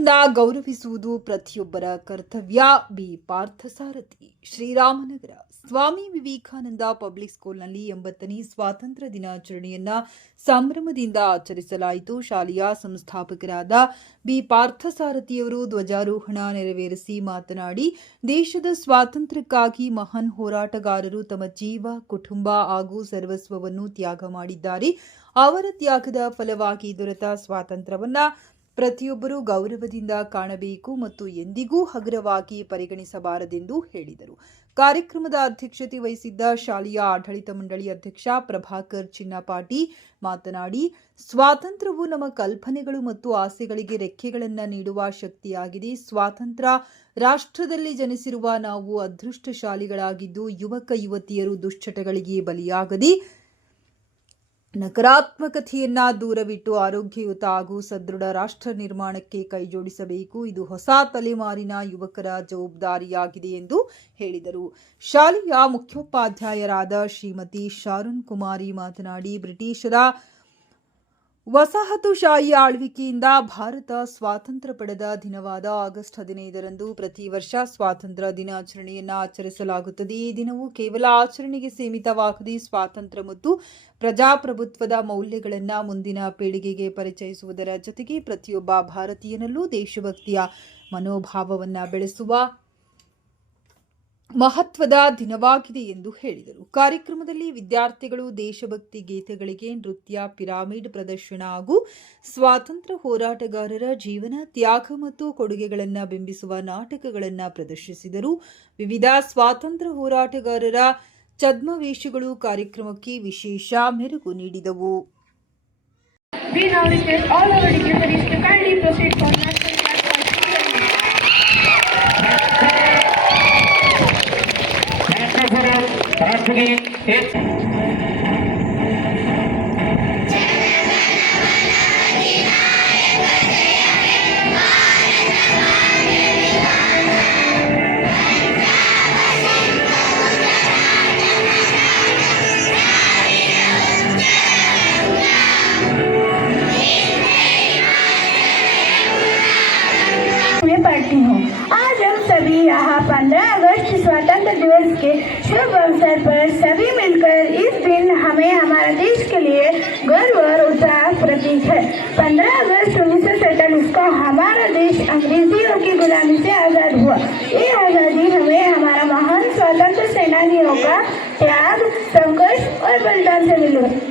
ಹಿರಿಯರನ್ನ ಗೌರವಿಸುವುದು ಪ್ರತಿಯೊಬ್ಬರ ಕರ್ತವ್ಯ. ಬಿ ಪಾರ್ಥಸಾರಥಿ, ಶ್ರೀರಾಮನಗರ. ಸ್ವಾಮಿ ವಿವೇಕಾನಂದ ಪಬ್ಲಿಕ್ ಸ್ಕೂಲ್ನಲ್ಲಿ 80ನೇ ಸ್ವಾತಂತ್ರ್ಯ ದಿನಾಚರಣೆಯನ್ನ ಸಂಭ್ರಮದಿಂದ ಆಚರಿಸಲಾಯಿತು. ಶಾಲೆಯ ಸಂಸ್ಥಾಪಕರಾದ ಬಿ ಪಾರ್ಥಸಾರಥಿಯವರು ಧ್ವಜಾರೋಹಣ ನೆರವೇರಿಸಿ ಮಾತನಾಡಿ, ದೇಶದ ಸ್ವಾತಂತ್ರ್ಯಕ್ಕಾಗಿ ಮಹಾನ್ ಹೋರಾಟಗಾರರು ತಮ್ಮ ಜೀವ, ಕುಟುಂಬ ಹಾಗೂ ಸರ್ವಸ್ವವನ್ನು ತ್ಯಾಗ ಮಾಡಿದ್ದಾರೆ. ಅವರ ತ್ಯಾಗದ ಫಲವಾಗಿ ದೊರೆತ ಸ್ವಾತಂತ್ರ್ಯವನ್ನ ಪ್ರತಿಯೊಬ್ಬರೂ ಗೌರವದಿಂದ ಕಾಣಬೇಕು ಮತ್ತು ಎಂದಿಗೂ ಹಗುರವಾಗಿ ಪರಿಗಣಿಸಬಾರದೆಂದು ಹೇಳಿದರು. ಕಾರ್ಯಕ್ರಮದ ಅಧ್ಯಕ್ಷತೆ ವಹಿಸಿದ್ದ ಶಾಲೆಯ ಆಡಳಿತ ಮಂಡಳಿ ಅಧ್ಯಕ್ಷ ಪ್ರಭಾಕರ್ ಚಿನ್ನಪಾಟಿ ಮಾತನಾಡಿ, ಸ್ವಾತಂತ್ರ್ಯವು ನಮ್ಮ ಕಲ್ಪನೆಗಳು ಮತ್ತು ಆಸೆಗಳಿಗೆ ರೆಕ್ಕೆಗಳನ್ನು ನೀಡುವ ಶಕ್ತಿಯಾಗಿದೆ. ಸ್ವಾತಂತ್ರ್ಯ ರಾಷ್ಟ್ರದಲ್ಲಿ ಜನಿಸಿರುವ ನಾವು ಅದೃಷ್ಟಶಾಲಿಗಳಾಗಿದ್ದು, ಯುವಕ ಯುವತಿಯರು ದುಶ್ಚಟಗಳಿಗೆ ಬಲಿಯಾಗದೆ ನಕಾರಾತ್ಮಕತೆಯನ್ನ ದೂರವಿಟ್ಟು ಆರೋಗ್ಯಯುತ ಹಾಗೂ ಸದೃಢ ರಾಷ್ಟ್ರ ನಿರ್ಮಾಣಕ್ಕೆ ಕೈಜೋಡಿಸಬೇಕು. ಇದು ಹೊಸ ತಲೆಮಾರಿನ ಯುವಕರ ಜವಾಬ್ದಾರಿಯಾಗಿದೆ ಎಂದು ಹೇಳಿದರು. ಶಾಲೆಯ ಮುಖ್ಯೋಪಾಧ್ಯಾಯರಾದ ಶ್ರೀಮತಿ ಶಾರುನ್ ಕುಮಾರಿ ಮಾತನಾಡಿ, ಬ್ರಿಟಿಷರ ವಸಾಹತುಶಾಹಿ ಆಳ್ವಿಕೆಯಿಂದ ಭಾರತ ಸ್ವಾತಂತ್ರ್ಯ ಪಡೆದ ದಿನವಾದ ಆಗಸ್ಟ್ 15ರಂದು ಪ್ರತಿ ವರ್ಷ ಸ್ವಾತಂತ್ರ್ಯ ದಿನಾಚರಣೆಯನ್ನು ಆಚರಿಸಲಾಗುತ್ತದೆ. ಈ ದಿನವು ಕೇವಲ ಆಚರಣೆಗೆ ಸೀಮಿತವಾಗದೆ ಸ್ವಾತಂತ್ರ್ಯ ಮತ್ತು ಪ್ರಜಾಪ್ರಭುತ್ವದ ಮೌಲ್ಯಗಳನ್ನು ಮುಂದಿನ ಪೀಳಿಗೆಗೆ ಪರಿಚಯಿಸುವುದರ ಜೊತೆಗೆ ಪ್ರತಿಯೊಬ್ಬ ಭಾರತೀಯನಲ್ಲೂ ದೇಶಭಕ್ತಿಯ ಮನೋಭಾವವನ್ನು ಬೆಳೆಸುವ ಮಹತ್ವದ ದಿನವಾಗಿದೆ ಎಂದು ಹೇಳಿದರು. ಕಾರ್ಯಕ್ರಮದಲ್ಲಿ ವಿದ್ಯಾರ್ಥಿಗಳು ದೇಶಭಕ್ತಿ ಗೀತೆಗಳಿಗೆ ನೃತ್ಯ, ಪಿರಾಮಿಡ್ ಪ್ರದರ್ಶನ ಹಾಗೂ ಸ್ವಾತಂತ್ರ್ಯ ಹೋರಾಟಗಾರರ ಜೀವನ, ತ್ಯಾಗ ಮತ್ತು ಕೊಡುಗೆಗಳನ್ನು ಬಿಂಬಿಸುವ ನಾಟಕಗಳನ್ನು ಪ್ರದರ್ಶಿಸಿದರು. ವಿವಿಧ ಸ್ವಾತಂತ್ರ್ಯ ಹೋರಾಟಗಾರರ ಛದ್ಮವೇಷಗಳು ಕಾರ್ಯಕ್ರಮಕ್ಕೆ ವಿಶೇಷ ಮೆರುಗು ನೀಡಿದವು. पढ़ती हूँ। आज हम सभी यहाँ 15 अगस्त स्वतंत्र दिवस के शुभ अवसर पर सभी मिलकर इस दिन हमें हमारे देश के लिए गर्व और उत्साह प्रतीक है। 15 अगस्त 1947 को हमारा देश अंग्रेजियों की गुलामी से आज़ाद हुआ। ये आज़ादी हमें हमारा महान स्वतंत्र सेनानियों का त्याग, संघर्ष और बलिदान से मिली।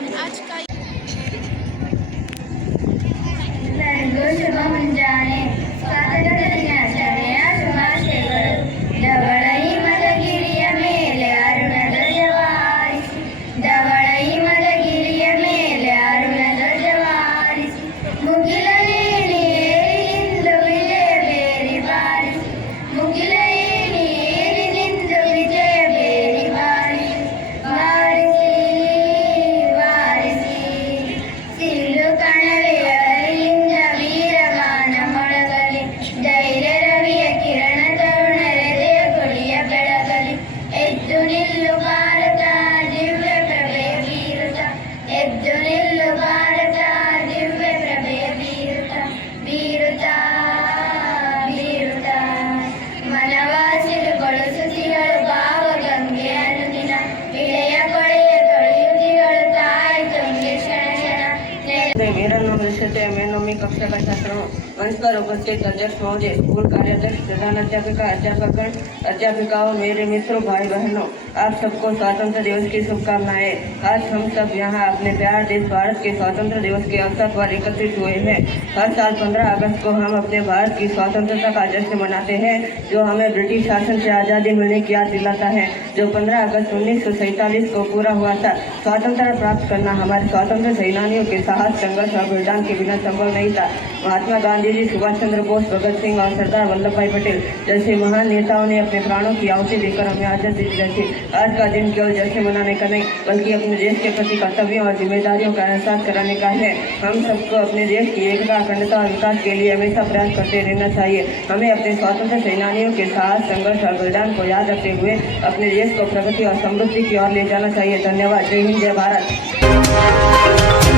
मेरा नाम ऋषित है। मैं 9वीं कक्षा का छात्र हूँ। मंच पर उपस्थित अध्यक्ष महोदय, स्कूल कार्याध्यक्ष, प्रधान अध्यापिका, अध्यापकगण, अध्यापिकाओं, मेरे मित्रों, भाई बहनों, आप सबको स्वतंत्र दिवस की शुभकामनाएं। आज हम सब यहाँ अपने प्यार देश भारत के स्वतंत्र दिवस के अवसर पर एकत्रित हुए हैं। हर साल 15 अगस्त को हम अपने भारत की स्वतंत्रता का जश्न मनाते हैं, जो हमें ब्रिटिश शासन से आज़ादी मिलने की याद दिलाता है, जो 15 अगस्त 1947 को पूरा हुआ था। स्वतंत्रता प्राप्त करना हमारे स्वतंत्र सेनानियों के साहस, संघर्ष और बलिदान के बिना संभव नहीं था। महात्मा गांधी जी, सुभाष चंद्र बोस, भगत सिंह और सरदार वल्लभ भाई पटेल जैसे महान नेताओं ने अपने प्राणों की आहुति देकर हमें आज़ादी दिलाई थी। आज का दिन केवल जश्न मनाने का नहीं, बल्कि अपने देश के प्रति कर्तव्यों और जिम्मेदारियों का एहसास कराने का है। हम सबको अपने देश की एकता, अखंडता और विकास के लिए हमेशा प्रयास करते रहना चाहिए। हमें अपने स्वतंत्र सेनानियों के साहस, संघर्ष और बलिदान को याद रखते हुए अपने देश को प्रगति और समृद्धि की ओर ले जाना चाहिए। धन्यवाद। जय हिंद, जय भारत।